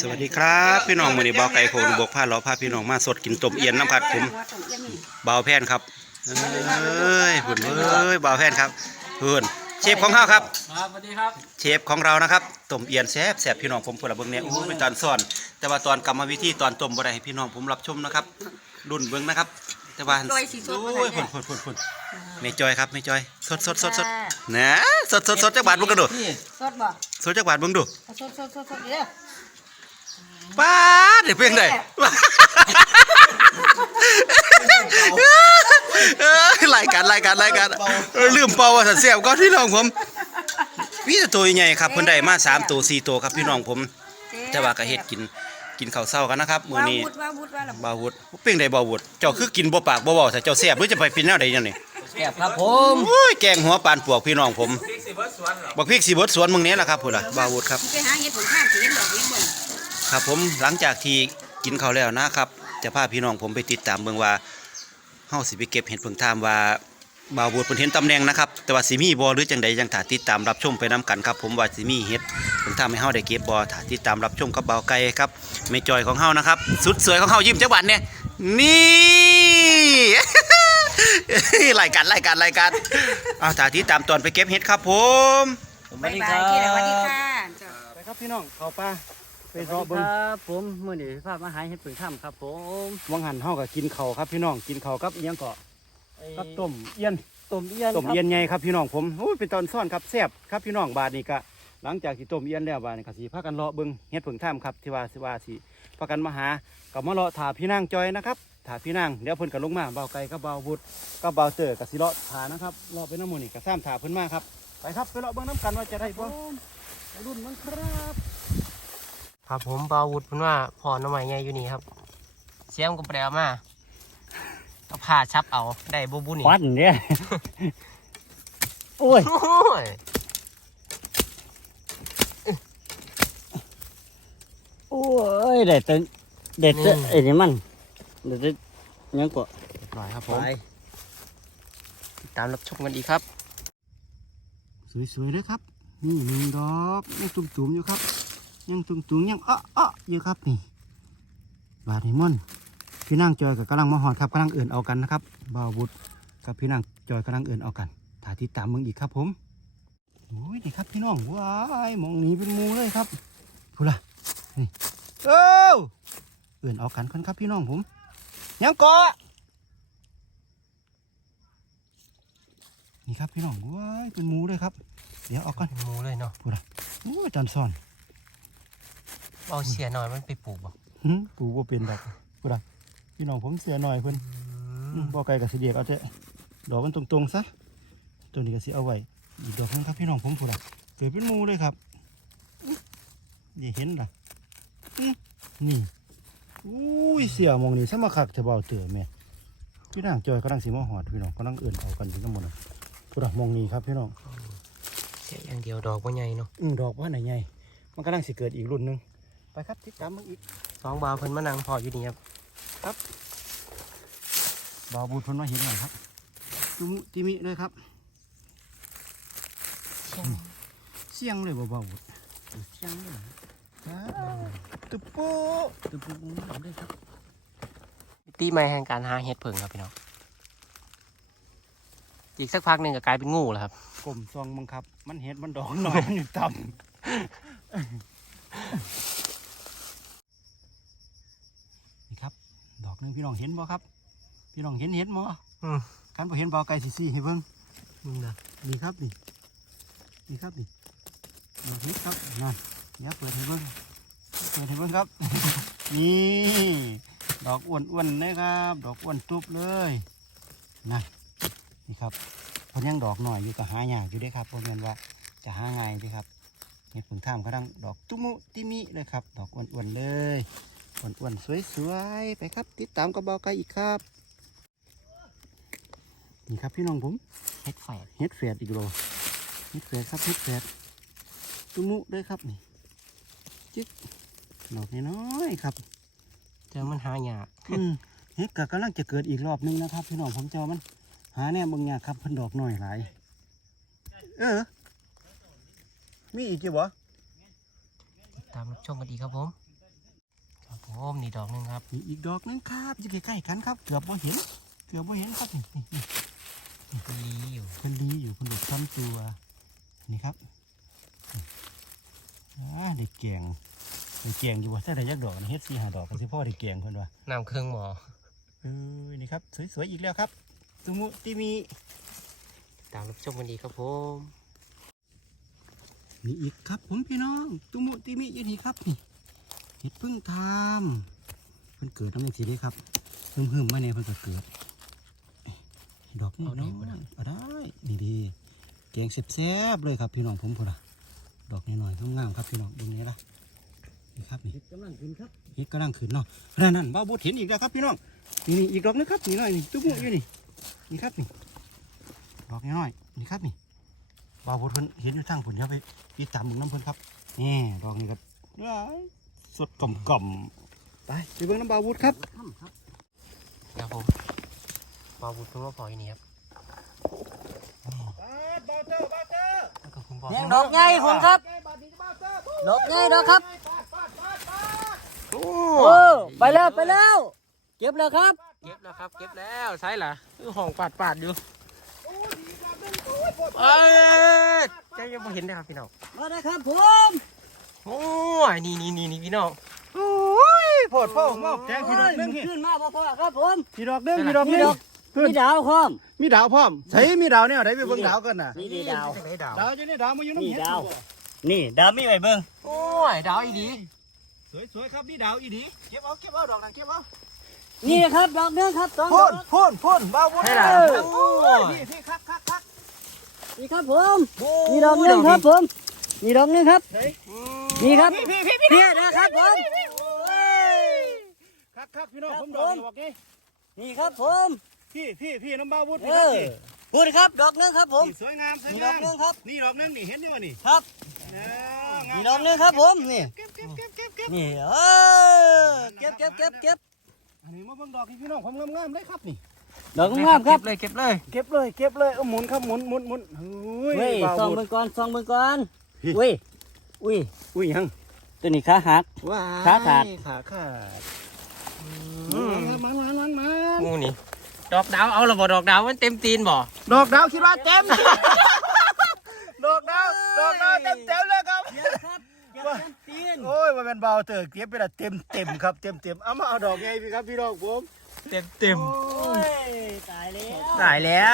สวัสดีครับ พี่น้องมือนี้บ่าวไก่โคงบกผ้าล้อพาพี่น้องมาสดกินต้มเอียนน้ำผัดผมบ่าวแพนครับเอ้ยพุ่นเอ้ยบ่าวแพนครับพุ่นเชฟของเฮาครับครับสวัสดีครับ เชฟของเรานะครับต้มเอียนแซ่บแซ่บพี่น้องผมพุ่นละเบิ่งเนี่ยโอ้ยเป็นตอนซ่อน แต่ว่าตอนกรรมวิธีตอนต้มบ่ได้ให้พี่น้องผมรับชมนะครับรุ่นเบิ่งนะครับ แต่ว่าโดยสีสดโอ้ยพุ่นพุ่นพุ่นพุ่นแม่จอยครับแม่จอยสดสดสดสดนะสดสดสดจักบาทเบิ่งกันดูนี่สดบ่สดจักบาทเบิ่งดูสดสดสดสดเด้อป้าดเดี๋ยวเพียงได้เอ้ยรายการรายการรายการเออลืมเป่าว่าสันเสียบก็พี่น้องผมพี่ตัวใหญ่ครับเพิ่นได้มาสามตัวสี่ตัวครับพี่น้องผม แต่ว่าก็เฮ็ดกิน กินข้าวเช้ากันนะครับมื้อว้านี้วุดว้าวุดว่าละบ่าววุฒเพ่งได้บ่าววุฒเจ้าคือกินบ่ปากบ่เว้าแต่เจ้าแซ่บหรือจะไปเป็นแนวใดจังนี่แกบครับผมโอ้ยแกงหัวปานปวกพี่น้องผมบักพริกสีบดสวนมึงนี้แหละครับพุ่นล่ะบ่าววุฒครับ ไปหาเห็ดผลข้างสีเห็ดดอกเห็ดบ่ครับผมหลังจากที่กินข้าวแล้วนะครับ จะพาพี่น้องผมไปติดตามเบิ่งว่าเฮาสิไปเก็บเห็ดเพิ่งทามว่า บ่าวบูดเพิ่นเห็นตำแหน่งนะครับ แต่ว่าสิมีบ่หรือจังใดจังถ้าติดตามรับชมไปนํกันครับ ผมว่าสิมีเห็ดเพิ่งทามให้เฮาได้เก็บบ่ถ้าติดตามรับชมกับบ่าวไก่ครับแม่จอยของเฮานะครับ สุดสวยของเฮายิ้มจักบาทเนี่ยนี่รายการรายการรายการเอาถ้าติดตามตอนไปเก็บเห็ดครับ ผมสวับ๊าสยดีบาครัยบที่สวัสดีค่ะจ้ะไปครับพี่น้องเข้าป่าไปสรอวัสดีเบิ่คงรับผมมื้อนี้ภาพมาหาเห็ดผึ่งถ้ำครับ ผมวังหันเฮาก็กินข้าวครับพี่น้องกินข้าวกับเอียงเกาะ กับต้มเอียนต้มเอี้ยนต้มเอียนใหญ่ครับพี่น้องผมโอ้ยเป็นตอนซ่อนครับแซ่บครับพี่น้องบาดนี้ก็หลังจากที่ต้มเอียนแล้วบาดนี้ก็สิพากันเลาะเบิ่งเฮ็ดผึ่งท่ามครับที่ว่าสิว่าสิพากันมาหากับมาเลาะถาพี่นางจอยนะครับถาพี่นางเดี๋ยวเพิ่นก็ลงมาเบาไก่กับเบาบุตรกับเบาเตอร์ก็สิเลาะถานะครับเลาะไปน้ำหมูนี่ก็ซ้ำถาเพิ่นมาครับไปครับไปเลาะเบิ่งน้ำกันว่าจะได้บ่ไปรุ่นมันครับครับผมบาวุฒเพิ่นว่าพอน้ำใหม่ใหญ่อยู่นี่ครับเสียมก็แปลมา ก็ผ่าชับเอาได้บุบุนี่ควันเนี่ยโอ้ยโอ้ยโอ้ยเด็ดแต่เด็ดแต่ไอ้นี่มันเด็ดแต่ยังก็หน่อยครับผมติดตามรับชมกันอีกครับ สวยๆเลยครับนี่หนึ่งดอกยังจุ่มๆอยู่ครับ ยังจุ่มๆยังอ้ออ้ออยู่ครับนี่บาดนี่ม่อน พี่นางจอยกับกำลังมาหอดครับกำลังเอื่นเอากันนะครับบ่าวบุตรกับพี่นางจอยกำลังเอื่นเอากันถ่ายติดตามมึงอีกครับผมโอ้ยนี่ครับพี่น้องว้ายมองหนีเป็นหมูเลยครับพูดละนี่เอ้าเอื่นเอากันคนครับพี่น้องผมยังเกาะนี่ครับพี่น้องว้ายเป็นหมูเลยครับ เดี๋ยวเอาก่อนหมูเลยเนาะโอ้ยจันซ่อนเอาเสียหน่อยมันไปปลูกบ่หึปูบ่เป็นดอกพูดอะ พี่น้องผมเสียหน่อยเพิ่นอืมบ่ไกลกับสิเดียกเอาแต่ดอกมันตรงๆซะตัวนี้ก็สิเอาไว้อีกดอกหนึงครับพี่น้องผมพูดอะเกิดเป็นหมูเลยครับอื้อนี่เห็นล่ะอื้อนี่อุ้ยเสียมองนี่ซะมาคักจะเบาเตือแม่พี่นางจอยกำลังสิมาหอดพี่น้องกำลังเอื่นเอากันอยู่ทั้งหมดน่ะพูดอะมองนี่ครับพี่น้องเสียอย่างเดียวดอกบ่ใหญ่เนาะอืมดอกว่าไหนใหญ่มันกำลังสิเกิดอีกรุ่นหนึงไปครับติดตามมึงอีกสองบาวเพิ่นมานั่งพออยู่นี่ครับ บาวบูดเพิ่นมาเห็นหน่อยครับจุมุติมิเลยครับเสียงเลยบ่บาวบูดเสียงเลยครับตุบปูตุบปูเอาเลยครับตีไม้แห่งการหาเห็ดผึ่งครับพี่น้องอีกสักพักหนึ่งก็กลายเป็นงูแล้วครับกลมซองมังครับ มันเห็ดมันดอกหน่อยมันอยู่ต่ำนี่ครับ ดอก หนึงพี่น้องเห็นบ่ครับ พี่น้องเห็นเห็นบ่อืมคันบ่เห็นบ่เอาไก่สิซี่ให้เบิ่งนี่นะนี่ครับนี่นี่ครับนี่ดอกเห็ดครับนั่นเดี๋ยวเปิดให้เบิ่งเปิดให้เบิ่งครับ นี่ดอกอ้วนๆนะครับ ดอกอ้วนตุบเลยนั่นนี่ครับเพนยังดอกหน่อยอยู่ก็หายากอยู่เด้ครับเพราะงั้นว่าจะหาง่ายเด้ครับเห็ดผึ่งท่ามกำลังดอกตุมุติมิเลยครับ ดอกอ้วนๆเลย อ้วนๆ สวยๆ ไปครับ ติดตามกระเบาไก่อีกครับ นี่ครับพี่น้องผมเห็ดแฝดเฮ็ดแฝดอีกโลเฮ็ดแฝดครับเฮ็ดแฝดตุมุด้วยครับนี่จิ๊กดอกน้อยๆครับแต่มันหายากอืมเฮ็ดก็กำลังจะเกิดอีกรอบหนึงนะครับ พี่น้องผมเจ้ามัน หาแน่เบางอย่างครับเพิ่นดอกน้อยหลายเออ มีอีกกี่บ่ามรับชมกันดีครับผม ครับผมนี่ดอกหนึงครับมีอีกดอกหนึงครับอยู่ใกล้ๆกันครับ เกือบบ่าเห็น เกือบบ่าเห็นครับนี่นี่นี่ลีอยู่เพิ่นดีอยู่เพิ่นดูซ้ำตัวนี่ครับอ่าได้แกงได้แกงอยู่ว่าถ้าได้ยักดอกนี่เฮ็ดสี่ห้าดอกกันสิพ่อได้แกงเพิ่นว่าน้ำเครื่องหมอเออนี่ครับสวยๆอีกแล้วครับตุมุติมีตามรับชมกันดีครับผมมีอีกครับผมพี่น้องตุมุติมีอยู่นี่ครับนี่ เห็ดพึ่งทามเพิ่นเกิดน้ำมันสีได้ครับเพิ่มเพิ่มๆมาเนี่ยเพิ่นก็เกิด ดอกน้อยๆเอาได้นี่ดีแกงแซ่บๆเลยครับพี่น้องผมพุ่นอะดอกน้อยๆงามๆครับพี่น้องตรงนี้ละนี่ครับนี่กำลังขึ้นครับเฮ็ดกำลังขึ้นเนาะนั่นนั่นบ้าบุตรเห็นอีกแล้วครับพี่น้องนี่นี่อีกดอกนึงครับนี่น้อยนี่ตุ้มอยู่นี่นี่ครับนี่ดอกน้อยๆนี่ครับนี่บ้าบุตรเพิ่นเห็นอยู่ทางผลเดี๋ยวไปพี่ตามมึงน้ำเพิ่นครับนี่ดอกนี้ก็ว้าย สดกล่อมกล่อมๆ ไปไปเบิ่งน้ำบ้าบุตรครับค่ำครับครับผมปลาบุตรคุณว่าพออยู่นี่ครับบ้าเตอร์บ้าเตอร์แล้วก็คุณบอแยงดอกใหญ่ผมครับ ดอกใหญ่ดอกครับโอ้โอ้ไปแล้วไปแล้ว เก็บแล้วครับ เก็บแล้วครับ เก็บแล้วใช่เหรอคือห้องปาดปาดๆอยู่เอ้ยใจยังไม่เห็นเลยครับพี่น้องมาได้ครับผม โอ้ยนี่นี่นี่นี่พี่น้องโอ้ยโพดพ่อมอกแกงพี่ดอกหนึงโยพี่ขึ้นมาพ่อๆครับผมพี่ดอกหนึงพี่ดอกหนึมีงดอกมีดาวพร้อมมีดาวพร้อมใส่มีดาวเนี่ยไหนไปเบิ่งดาวกันน่ะนี่ดีดาวจังไหนดาวดาวอยู่นี่ดาวมาอยู่น้ำนี่เห็ดดาวนี่ดาวมีไว้เบิ่งโอ้ยดาวอีดีสวยๆครับมีดาวอีดีเก็บเอาเก็บเอาดอกนั้นเก็บเอานี่ครับดอกหนึงครับสองดพ่อนกพ่นพ่นบ้าบุญให้ล่ะเออโอ้ยพี่พี่คักคักคักนี่ครับผมนี่ดอกหนึงครับผมนี่ดอกหนึงครับอืม นี่ครับพี่พี่พี่พี่เนี่ยนะครับผมคักคักพี่น้องครับผมดอกผมนี่บอกนี่นี่ครับผมพี่พี่พี่น้ำบ้าบุญเอพี่ครับอนี่พูดครับดอกหนึงครับผมนี่สวยงามสวยนี่ดงาอกมหนึงครับนี่ดอกนึงนี่เห็นดีวะนี่ครับเอองามนี่ดอกหนึงครับผมนี่เก็บเก็บเก็บเก็บเก็บนี่เออเก็บเก็บเก็บเก็บอันนี้มาเบิ่งดอกให้พี่น้องผมงามๆเลยครับนี่ดอกงามครับเก็บเลยเก็บเลยเก็บเลยเก็บเลยเอาหมุนครับหมุนหมุนหมุนเฮ้เว้ยยบ้าซองบุญเบิ่งก่อนซองเบิ่งก่อนพี่อุ้ย อุ้ย อุ้ยยังตัวนี้ขาหัก ว้าขาขาด ขาขาดอืมมันมันมันมันงูนี่ ดอกดาว เอาละบ่ดอกดาวมันเต็มตีนบ่ ดอกดาวคิดว่าเต็ม ดอกดาว ดอกดาวเต็มเต็มเลยครับเดี๋ยวครับเดี๋ยวกันตีนโอ้ยมันเป็นเบาเตอเก็บไปละเต็มเต็มครับเต็มเต็มเอามาเอาดอกไงพี่ครับพี่ดอกผม เต็มเต็มโอ้ยตายแล้ว ตายแล้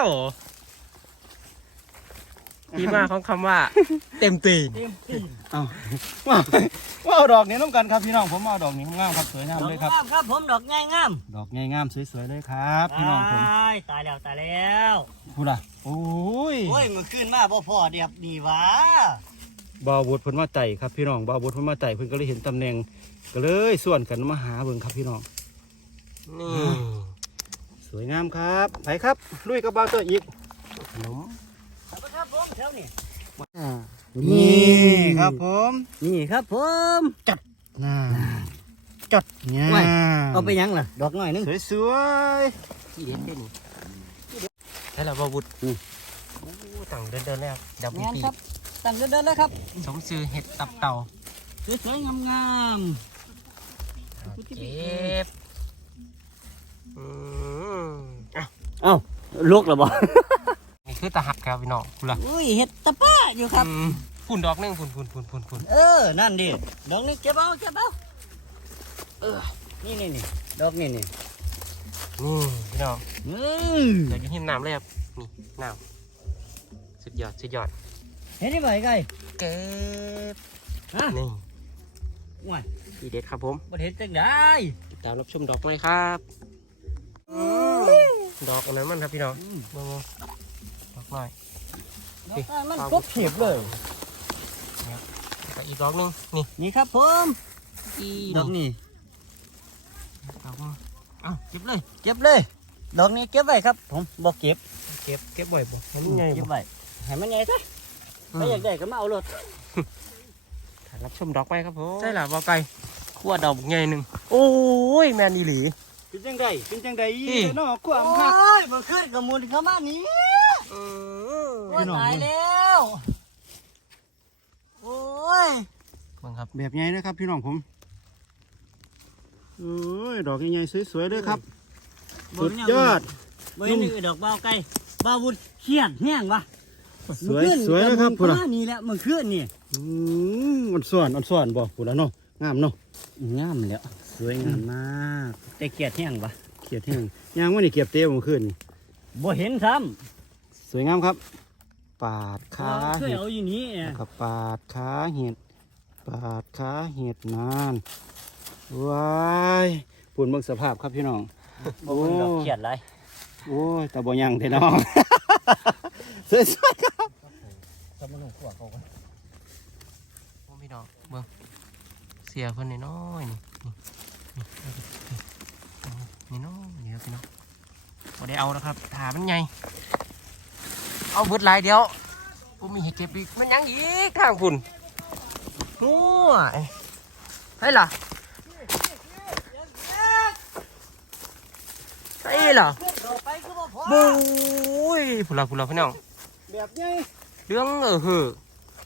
ว ที่มาของคำว่า เต็มตีนเต็มตีนเอาว่าว่าเอาดอกนี้น้ำกันครับพี่น้องผมเอาดอกนี้งามครับสวยงามดอกเลยครับ งามครับผมดอกง่ายงามดอกงามสวยๆเลยครับ พี่น้องผมตายตายแล้วตายแล้วพูดล่ะโอ้ยโอ้ยมันขึ้นมาบ่พอเดียบดีหวะบาวบุตรเพิ่นมาไต่ครับพี่น้องบาวบุตรเพิ่นมาไต่เพิ่นก็เลยเห็นตำแหน่งก็เลยส่วนกันมาหาเบิ่งครับพี่น้องนี่สวยงามครับไปครับลุยกับบาวเตอร์อีกขนม เอาไปครับผมแถวนี้นี่ครับผม นี่ครับผมน่าจัดเนี่ยไว้เอาไปยังล่ะดอกน้อยหนึงสวยที่เด็ดเป็นใช่แล้วบ่บุตรอืมโอ้ต่างเดินเดินๆแล้วดับงานปีครับตั้งเดินๆเลยครับสมชื่อเห็ดตับเต่าสวยๆงามเก็บอืมอะๆเอ้าลูกหรอบ่นี่ คือตาหักครับพี่น้องคุณล่ะอุ้ยเห็ดตะป้าอยู่ครับอืมพุ่นดอกหนึงพุ่นพุ่นพุ่นพุ่นพุ่นเออ นั่นดิ ดอกนี้เก็บเอาเก็บเอาเออ นี่นี่นี่ดอกนี่นี่นี่พี่น้องอืมเดี๋ยวจะหิมน้ำเลยครับ นี่น้ำสุดยอดสุดยอด เห็นได้ไหมไก่เก็บฮะนี่ว้ายทีเด็ดครับผมบ่เห็นจังได้ติดตามรับชมดอกไม้ครับ ดอกอันนั้นมันครับพี่น้องมองดอก หน่อยดอกนั้นมันครบเขียบเลยแล้วก็อีกดอกหนึงนี่นี่ครับผมอีดอกนี้ดอกหนึงเอ้าเก็บเลยเก็บเลยดอกนี้เก็บไว้ครับ ผมบอกเก็บ เก็บเก็บบ่อยบ่ให้มันใหญ่เก็บบ่ไว้ให้มันใหญ่ซะถ้าอยากได้ก็มาเอารถถ่ายรับชมดอกไม้ครับผมใช่หรอบ่ไก่ขั้วดอกใหญ่หนึ่งโอ้ยแมนอีหลีเป็นจังไดเป็นจังไดนี่เนาะความโอ้ฮักยบ่ขึ้นกับมูลเข้ามานี้อืม โอ้ยตายแล้ว โอ้ยเบิ่งบิ่งครับแบบใหญ่นะครับ พี่น้องผมโอ้ยดอกใหญ่ๆสวยๆเลยครับ สุดยอดบ่เห็นอื่นดอกเบาไก่บาวุธเครียดแห้งวะสวยสวยนะครับพูพุ่นดน่ะนี่แหละเมื่อคืนนี่อืมอันส่วนอันส่วนบ่พุ่นละเนาะงามเนาะงามแล้วสวยงามมากแต่เครียดแห้งวะเขียดแห้งยางว่านี่เก็บเต้เมื่อคืนนี่บ่เห็นซ้ สวยงามครับ ปาดำขาเคยเห็ดเอาอยู่นี่แล้วก็ปาดขาเห็ด ปาดขาเห็ดนานว้ายปุ่นเบิ่งสภาพครับพี่น้องบ่เบิ่งดอกเครียดไรโอ้ยแต่บ่ยังเด้น้องสวยๆครับจะมาลงขวเขากันพวกพี่น้องเบิ่งเสียเพิ่นน้อยๆนี่นี่นี่น้อยนี่ครับพี่น้องบ่ได้เอานะครับถามันใหญ่ เอาเบิดหลายเดียวกูมีให้เก็บอีกมันยังอีกข้างคุณงัวไอ้ล่ะไอ้ล่ะไปคือบ่พอบุ้ยผู้ละผู้ละพี่น้องแบบใหญ่เรื่องเออเฮ้อ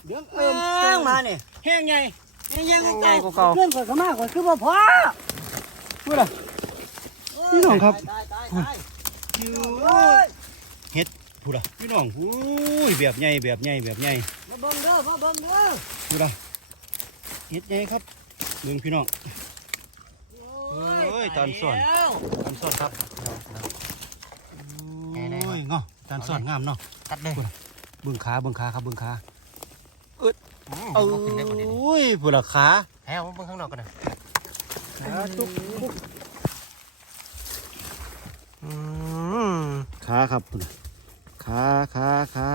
เดืองเอิ่เอิ่มมมาเนี่ยแห้งใหญ่ยังยังใหญ่กว่าเก่าเพื่อนข่อยก็มากข่อยคือบ่พอพูดล่ะพี่น้องครับตายตายตายเฮ็ด พูดล่ะพี่น้องอุ้ยแบบใหญ่แบบใหญ่แบบใหญ่มาเบิ่งเด้อมาเบิ่งเด้อพูดล่ะเฮ็ดใหญ่ครับเบิ่งพี่น้องโอ้ยตอนสวนตามสดครับใหญ่เลยครับโอ้ยเงาะตามสดงามเนาะตัดเลยเบิ่งขาเบิ่งขาครับเบิ่งขาเอโอ้อขึ้นได้บ่ดียพูดล่ะขาให้เอาเบิ่งข้างนอกกันนะขาตุ๊กอืมขาครับพูดล่ะ ขาขาขา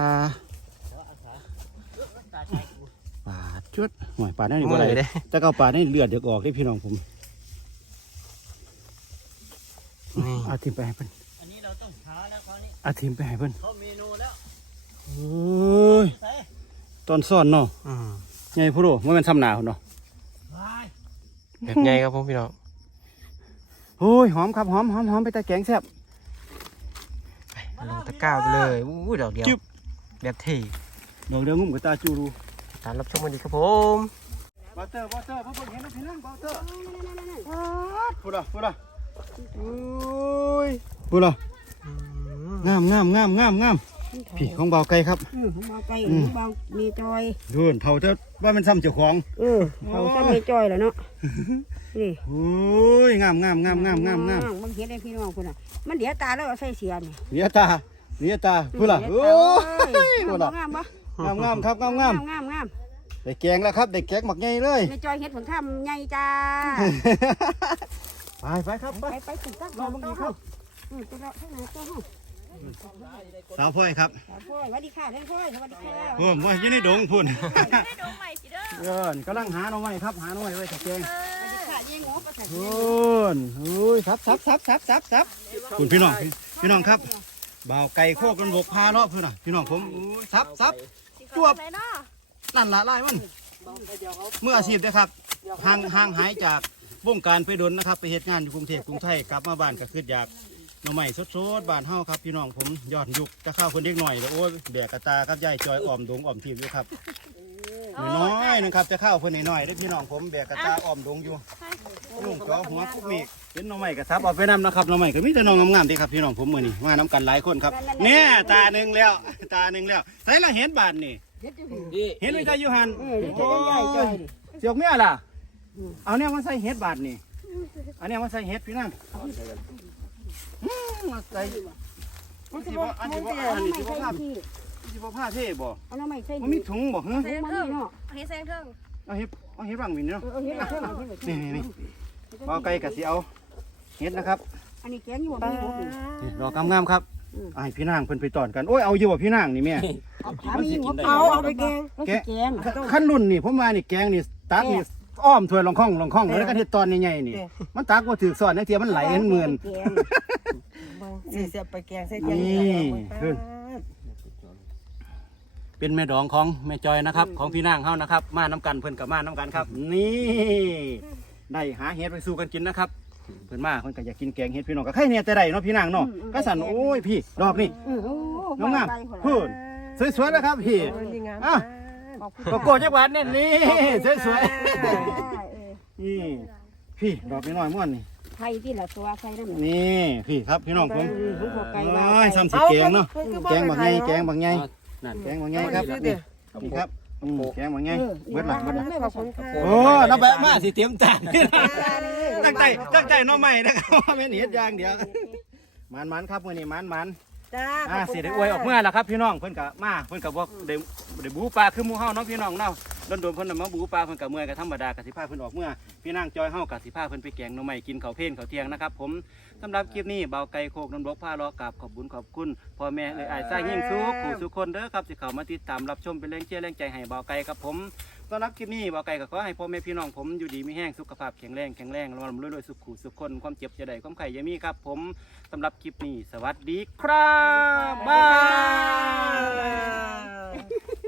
ปาดจุดหน่อยปาดได้นี่มืบ่อได้เด้แต่ก็ปาดได้เลือดเดือดออกให้พี่น้องผมนี่เอาทิมไปให้เพิ่นอันนี้เราต้องหาแล้วคราวนี้เอาทิมไปให้เพิ่นเขาเมนูแล้วโอ้ยใส่ตอนซ่อนเนาะอืมใหญ่พูดโมันเป็นซ้ำหนาวเนาะไปแบบใหญ่ครับผมพี่น้องโอ้ยหอมครับหอมหอมหอมไปตาแกงแซ่บลงตะ กร้าไปเลยอู้ยดอกเดียวจึ๊บแบบเท่ดอกเดียวงุ่มกับตาจูรูตามรับชมกันดีครับผมบอเตอร์บอเตอร์พ่อเพิ่งเห็นแล้วพี่นั่งบอเตอร์พูดอะพูดอะโอ้ยพูดอะอืมงามงามงามงามงามพี่ของเบาไก่ครับอืมเบาไก่อืมเบามีจอยดูนเท่าเท่าว่ามันซ้ำเจ้าของเออเขาก็มีจอยแล้วเนาะนี่โอ้ยงามงามงามงามงามงามบางทีได้พี่น้องคุณอะมันเดี๋ยวตาแล้วเอาใส่เสียนี่เลียตา เลียตาพูดอะเดี๋โอ้ยวตายพูดงามอะบ่งามบ่งามงามครับงามงามงามงามได้แกงแล้วครับได้แกงหมักใหญ่เลยในจอยเฮ็ดผงข้ามใหญ่จ้าไปไปครับไปไปไปถึงตักลองเบิ่งดีครับอืมไปรอข้างในตัวห้องสาวพ่อยครับสวัสดีค่ะท่านพ่อสวัสดีค่ะผมว่าอยู่ในดงพุ่นได้ดงใหม่สิเด้อเอินกำลังหาหน่อไม้ครับหาหน่อไม้ไว้ถักแกงสวัสดีค่ะยี่งอก็ใส่โอ้นโอ้ยซับซับซับซับซับซับคุณพี่น้องพี่พี่น้องครับ บ่าวไก่โคกันบกพาเลาะเพื่อนน่ะพี่น้องผมโอ้ยซับซับ จวบ ไหนเนาะนั่นละลายมัน เมื่ออาชีพเด้อครับห่างห่างหายจากวงการไปดนนะครับ ไปเหตุงานอยู่กรุงเทพกรุงไทยกลับมาบ้านก็คืออยากหน่อไม้สดๆบ้านเฮาครับพี่น้องผมยอดยุคจะเข้าวคนเด็กหน่อยแล้วโอ้ยแบกกระตากับยายจอยอ้อมดงอ้อมทีบอยู่ครับน้อยๆนะครับจะเข้าวเพิ่นน้อยๆแล้วพี่น้องผมแบกกระตาอ้อมดงอยู่ ลุงก็หัวคุกมีเป็นน้องใหม่กระซับเอาไปนำนะครับน้องใหม่ก็มีแต่น้องงามๆดีครับพี่น้องผมมือนี่มาน้ำกันหลายคนครับเนี่ยตาหนึ่งแล้วตาหนึ่งแล้วใส่ละเห็นบาทนี่เห็นไว้ใจอยู่หันเออเดี๋ยวจะใหญ่จอยเสียกเมียล่ะเอาเนี่ยมาใส่เห็ดบาทนี่อันเนี้ยมาใส่เห็ดพี่นั่งมาใส่มันสิบ่อันสิบ่อันนี้สิบ่ภาพสิบ่ผ้าเท่บ่เอาน้ำใหม่ใส่มันมีถุงบ่ฮะใส่มันนี่เนาะเฮ็ดแซงเทิงเอาเห็ด เอาเห็ดบางมินเนาะเออเฮ็ดเฮ็ดนี่นี่นี่เอาไก่กะสิเอาเห็ดนะครับอันนี้แกงอยู่บ่มีบ่นี่ดอกงามๆครับเอาให้พี่นางเพิ่นไปตอนกันโอ้ยเอาอยู่บ่พี่นางนี่แม่ถามมีหัวเอาเอาไปแกงแกงแกงขั้นรุ่นนี่ผมมานี่แกงนี่ตักนี่อ้อมถ้วยลองข้องลองข้องแล้วก็เฮ็ดตอนใหญ่ๆนี่ มันตักบ่ถือสอนนักเทียมันไหลเงินหมื่น สิเสียไปแกงใส่นี่เพิ่น เป็นแม่ดองของแม่จอยนะครับ ของพี่นางเฮานะครับ มาน้ำกันเพิ่นกับมาน้ำกันครับ นี่ได้หาเฮ็ดไปสู่กันกินนะครับ เพิ่นมาเพิ่นก็อยากกินแกงเฮ็ดพี่น้องก็ใครเนี่ยแต่ได้เนาะพี่นางเนาะก็สั่นโอ้ยพี่รอบนี้เออโอ้น้องงามพูดสวยๆนะครับพี่อะโกโก้จักหวานเนี่ยนี่สวยๆนี่พี่ดอกน้อยๆม่วนนี่ไทยที่ละตัวไทยนั่นนี่พี่ครับพี่น้องผมของพ่อไก่ว่าโอ้ยซ้ำสิแกงเนาะแกงบางไงแกงบางไง นั่นแกงบางไงครับนี่นี่ครับอืมแกงบางไงเบิดหลังเบิดหลังไม่ขอบคุณค่ะโอ้น้ำแบะมาสิเตรียมจานตั้งใจตั้งใจน้องใหม่นะครับว่าเป็นเห็ดอย่างเดียวมันมันๆครับมื้อนี้มันมันจ้าๆอ่าสิได้อวยออกเมื่อแล้วครับพี่น้องเพิ่นก็มาเพิ่นก็บ่ได้บ่ได้บูปลาคือหมู่เฮาเนาะพี่น้องเนาะ โดนๆเพิ่นน่ะมาบูปลาเพิ่นก็เมื่อยก็ธรรมดาก็สิพาเพิ่นออกเมื่อพี่นางจอยเฮาก็สิพาเพิ่นไปแกงหน่อไม้กินข้าวเพลนข้าวเที่ยงนะครับผมสำหรับคลิปนี้เบาไก่โคกน้ำบกพาลาะกับขอบคุญขอบคุณพ่อแม่เอ้ยอ้ายซ่ายิ่งสุขผู้สุขคนเด้อครับสิเข้ามาติดตามรับชมเป็นแรงเชียร์แรงใจให้เบาไก่ครับผมสำหรับคลิปนี้เบาไก่ก็ขอให้พ่อแม่พี่น้องผมอยู่ดีมีแห้งสุขภาพแข็งแรงแข็งแรงร่ำรวยๆสุขขู่สุขคนความเจ็บจะได้ความไข่อยามีครับผมสำหรับคลิปนี้สวัสดีครับบาย